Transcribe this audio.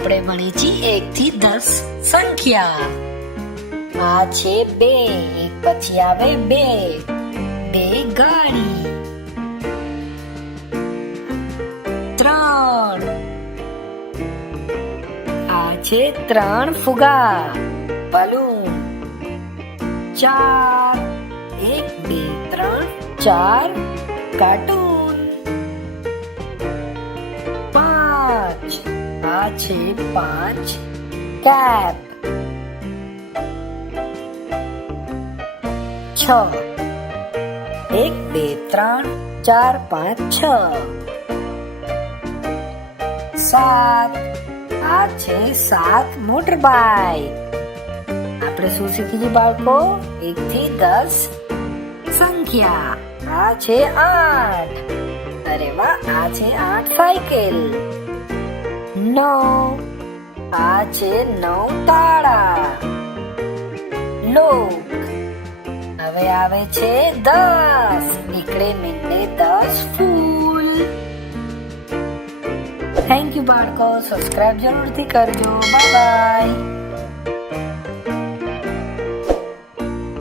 આપણે ભણી છીએ 1 થી 10 સંખ્યા. આ છે 2, એક પછી આવે 2 ગાડી. 3 આ છે 3 ફુગા બલૂન. 4 1 2 3 4 કાર્ટૂન. 5 આ છે 5 કેપ. 6 1 2 3 4 5 6. 7 આ છે 7 મોટર બાઈક. આપણે શું શીખીએ બાળકો? 1 થી 10 સંખ્યા. આ છે 8. અરે વાહ, આ છે 8 સાયકલ. 9 આ છે 9 તાળા. લોક. હવે આવે છે 10. નીકળે મીંડે 10 ફૂલ. થેન્ક યુ બાળકો. સબસ્ક્રાઇબ જરૂરથી કરજો. Bye bye.